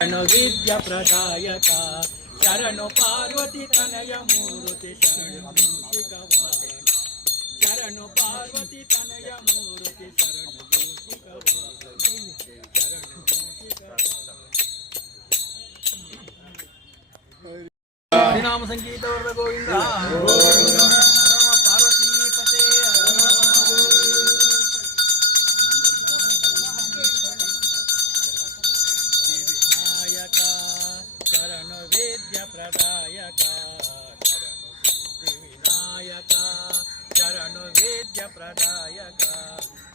शरणो विद्या प्रदायक शरणो पार्वती तनय मूर्ति शरणो मूषिकवाहन शरणो पार्वती तनय मूर्ति शरणो मूषिकवाहन शरणो मूषिकवाहन हरिनाम संगीत वर्ग गोविंद पार्वती पते शरण वेद्य प्रदायक विनायक शरण वेद्य प्रदायक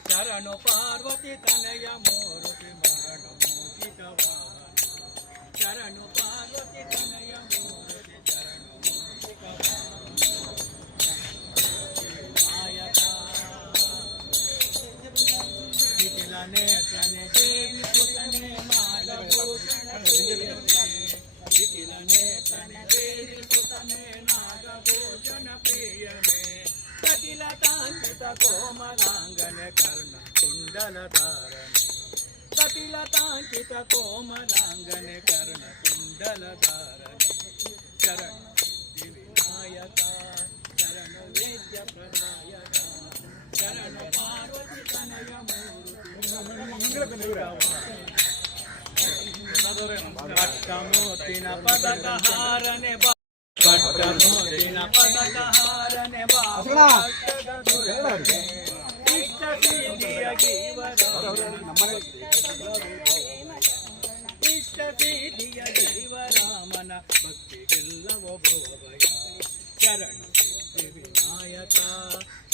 शरण पार्वती तनय मूर्ति महण मूषिकवाहन शरण पार्वती तनय मूर्ति शरण मूषिकवाहन विनायक विठला नेत्रने देवी सुतने मालभूषण नागभूषण प्रियने कटिलतांकित कोमलांगन कर्ण कुंडल धारण कटिलतांकित कोमलांगन कर्ण कुंडल धारण शरण विनायक शरण वेद्य प्रदायक शरण पार्वती तनय मूर्ति पट्टमोतिन पदकहारने पट्टमोतिन पदकहारने इष्ट सिद्धिय जीवरामन भक्ति ಗೆಲ್ಲವೋ ಭವಭಯ ಶರಣ ವಿನಾಯಕ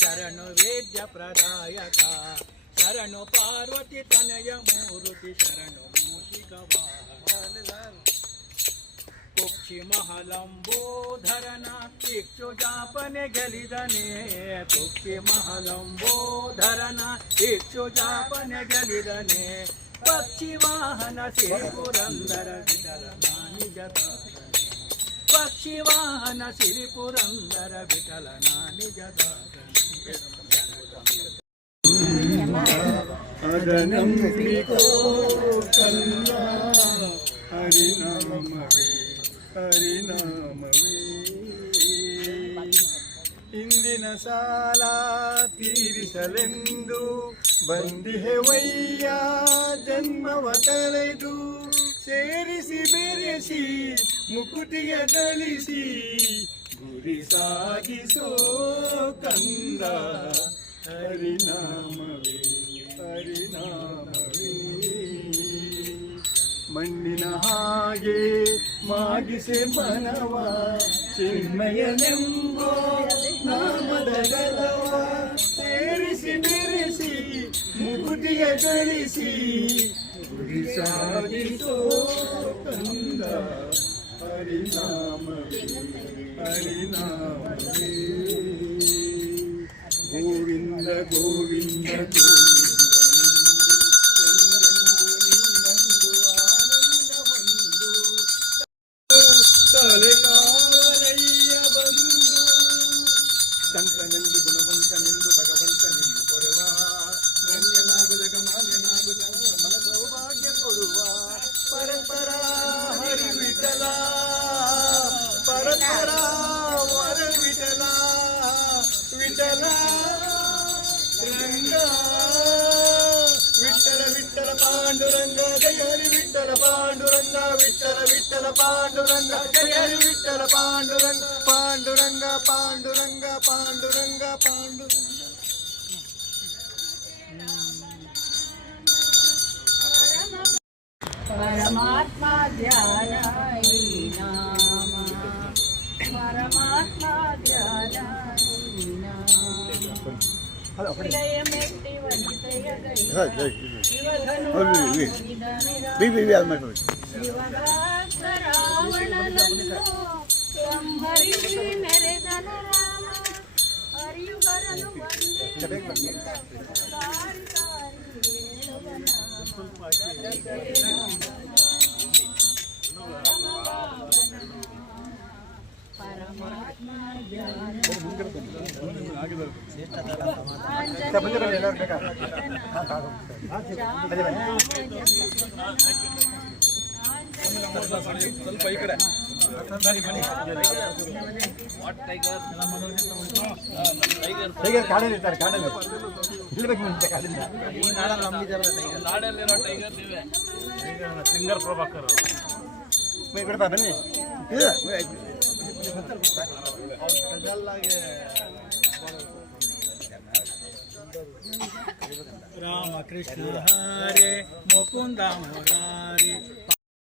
ಶರಣ ವೇದ್ಯ ಪ್ರದಾಯಕ ಶರಣ ಪಾರ್ವತಿ ತನಯ ಮೂರ್ತಿ ಶರಣ ಮೂಷಿಕವಾಹನ ಕುಕ್ಷಿ ಮಹಲಂಬೋಧರನ ಇಕ್ಷುಜಾಪನೆ ಗೆಲಿದನೆ ಕುಕ್ಷಿ ಮಹಲಂಬೋಧರನ ಇಕ್ಷುಜಾಪನೆ ಗೆಲಿದನೆ ಪಕ್ಷಿ ವಾಹನ ಸಿರಿ ಪುರಂದರ ವಿಠಲನ ನಿಜದಾರನೆ ಪಕ್ಷಿ ವಾಹನ ಸಿರಿ ಪುರಂದರ ವಿಠಲನ ನಿಜದಾರನೆ ಅಗನಂಬಿಕೋ ಕಲ್ಲ ಹರಿನಾಮವೇ ಹರಿನಾಮವೇ ಇಂದಿನ ಸಾಲ ತೀರಿಸಲೆಂದು ಬಂದಿಹೆವಯ್ಯ ಜನ್ಮವ ಕಳೆದು ಸೇರಿಸಿ ಬೆರೆಸಿ ಮುಕುತಿಯ ಗಳಿಸಿ ಗುರಿ ಸಾಗಿಸೋ ಕಂದ ಹರಿನಾಮವೇ ಹರಿನಾಮವೇ ಮಣ್ಣಿನ ಹಾಗೆ ಮಾಗಿಸೆ ಮನವ ಚಿನ್ಮಯನೆಂಬೋ ನಾಮದ ಗಲವ ಸೇರಿಸಿ ಬೆರೆಸಿ ಮುಕುತಿಯ ಗಳಿಸಿ ಗುರಿ ಸಾಗಿಸೋ ಕಂದ ಹರಿನಾಮವೇ ಹರಿನಾಮವೇ ಗೋವಿಂದ ಗೋವಿಂದ ತಲೆಕಾಲಯ್ಯ ಬಂದು ಸಂತನೆಂದು ಗುಣವಂತನೆಂದು ಭಗವಂತನೆಂದು ಕೊಡುವ ಧನ್ಯನಾಗು ಜಗಮಾನ್ಯನಾಗು ಮನ ಸೌಭಾಗ್ಯ ಕೊಡುವ ಪರಪರ ಹರಿ ವಿಠಲ ಪರಪರ ವರ ವಿಠಲ ವಿಠಲ ರಂಗ ವಿಠಲ ವಿಠಲ ಪಾಂಡುರಂಗ ಜಯ ಹರಿ ವಿಠಲ ಪಾಂಡುರಂಗ ವಿಠಲ ವಿಠಲ ಪಾಂಡುರಂಗ ಜಯ ಹರಿ ವಿಠಲ ಪಾಂಡುರಂಗ ಪಾಂಡುರಂಗ ಪಾಂಡುರಂಗ ಪಾಂಡುರಂಗ ಪಾಂಡುರಂಗ ಪರಮಾತ್ಮ ಧ್ಯಾನ ಈ ನಾಮ ಪರಮಾತ್ಮ ಧ್ಯಾನ ಈ ನಾಮ ಮೆಟ್ಟಿ ವಂದಿತೆಯ ರಾವಣನನ್ನು ಸಂಹರಿಸಿ ಮೆರೆದನ ರಾಮ ಹರಿಯುಗರನು ವಂದೇ ಕಾರಿ ಕಾರಿ ಹೇಳುವನ ಪರಮಾತ್ಮ ಧ್ಯಾನ ಸ್ವಲ್ಪ ಈ ಕಡೆ ಟೈಗರ್ ಕಾಡಲ್ಲಿ ಇರ್ತಾರೆ, ಕಾಡಲ್ಲಿ ಇಲ್ಬೇಕು ಮುಂಚೆ ಕಾಡಿಂದ. ಈ ನಾಡಲ್ಲಿ ನಾಡಲ್ಲಿರೋ ಟೈಗರ್ ನೀವೇ. ಸಿಂಗರ್ ಪ್ರಭಾಕರ್ ಬಿಡಪ್ಪ ಬನ್ನಿ. ರಾಮಕೃಷ್ಣ ಹರೇ ಮುಕುಂದ ಮುರಾರಿ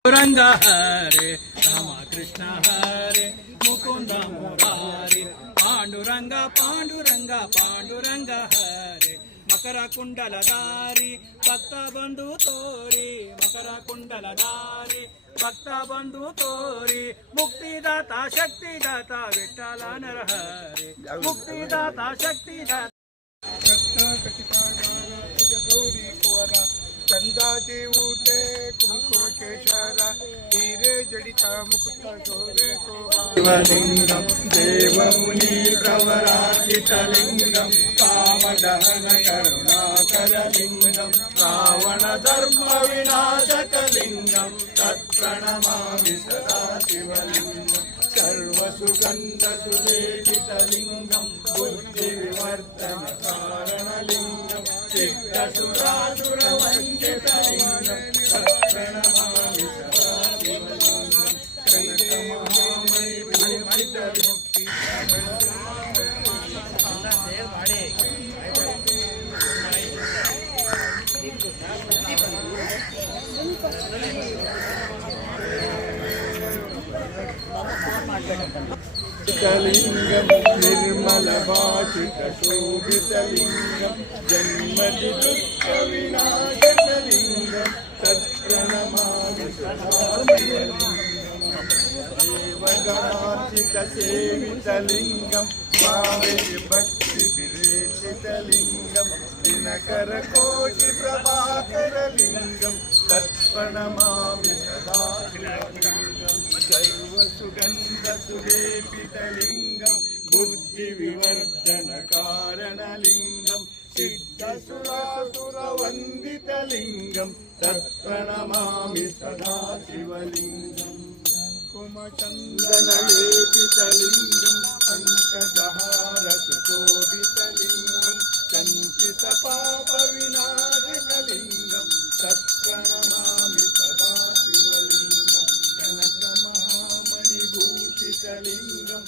ಪಾಂಡುರಂಗ ಹರೇ ರಾಮಕೃಷ್ಣ ಹರೇ ಮುಕುಂದ ಮುರಾರಿ ಪಾಂಡುರಂಗ ಪಾಂಡುರಂಗ ಪಾಂಡುರಂಗ ಹರೇ ಮಕರ ಕುಂಡಲಧಾರಿ ಭಕ್ತ ಬಂಧು ತೋರಿ ಮಕರ ಕುಂಡಲಧಾರಿ ಭಕ್ತ ಬಂಧು ತೋರಿ ಮುಕ್ತಿದಾತ ಶಕ್ತಿದಾತ ವಿಠಲ ನರಹರಿ ಮುಕ್ತಿದಾತ ಶಕ್ತಿದಾತ ಗೌರಿ ಕುವರ ಚಂದಾಜಿ ಊಟೆ ಕುಂಕುಮ ಕೇಶರ ಹೀರೆ ಜಡಿತ ಮುಕುಟ ಶೋಭೆ ಶಿವಲಿಂಗಂ ದೇವಮುನಿ ಪ್ರವರಾಜಿತಲಿಂಗಂ ಕಾಮದಹನ ಕರುಣಾಕರಲಿಂಗಂ ರಾವಣ ಧರ್ಮ ವಿನಾಶಕಲಿಂಗಂ ತತ್ಪ್ರಣಮಾಮಿ ಸದಾ ಶಿವಲಿಂಗಂ ಸರ್ವಸುಗಂಧ ಸುಲೇಪಿತಲಿಂಗಂ ಬುದ್ಧಿ ವಿವರ್ಧನ ಕಾರಣಲಿಂಗಂ ಸಿದ್ಧಸುರಾಸುರವಂಚಿತಲಿಂಗಂ ತತ್ಪ್ರಣಮಾಮಿ ಸದಾ ಶಿವಲಿಂಗಂ ಕೈದೇವಮಹಾಮಣಿ ವಿಮುಕ್ತಿ लिंगम निर्मल भाषित शोभितलिंगम जन्मदि दुःख विनाशकलिंगम तत्प्रणमामि सदा देवगणार्चित सेवितलिंगम भावे भक्ति विरेचितलिंगम दिनकर कोटि प्रभाकरलिंगम तत्प्रणमामि सदा शिवलिंगम सर्वसुगन्ध सुलेपितलिंगम बुद्धि विवर्धन कारणलिंगम सिद्धसुरासुरवन्दितलिंगम तत्प्रणमामि सदा शिवलिंगम कुमचन्दनलेपितलिंगम पङ्कजहार सुशोभितलिंगम चञ्चितपापविनाशकलिंगम तत्प्रणमामि सदा शिवलिंगम कनकमहामणिभूषितलिंगम